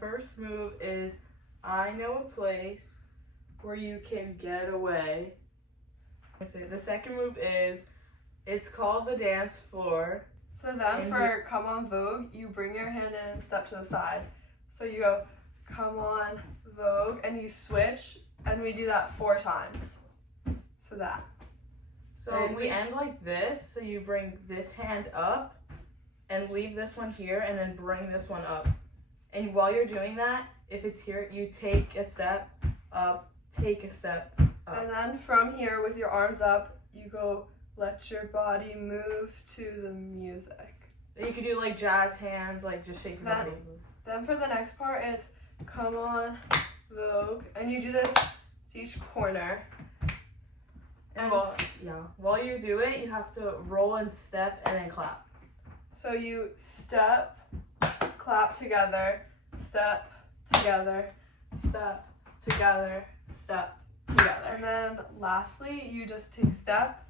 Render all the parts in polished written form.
first move is I know a place where you can get away. The second move is it's called the dance floor. So then for Come On Vogue, you bring your hand in and step to the side. So you go, Come On Vogue, and you switch, and we do that 4 times. So that. So we end like this, so you bring this hand up and leave this one here and then bring this one up. And while you're doing that, if it's here, you take a step up, take a step up. And then from here, with your arms up, you go, let your body move to the music. You could do like jazz hands, like just shake your body. Then for the next part, it's Come On Vogue, and you do this to each corner. And while you do it, you have to roll and step and then clap. So you step, clap together, step together, step together, step together. And then lastly, you just take step,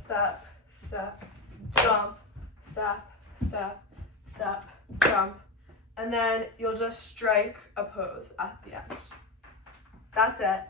step, step, jump, step, step, step, jump. And then you'll just strike a pose at the end. That's it.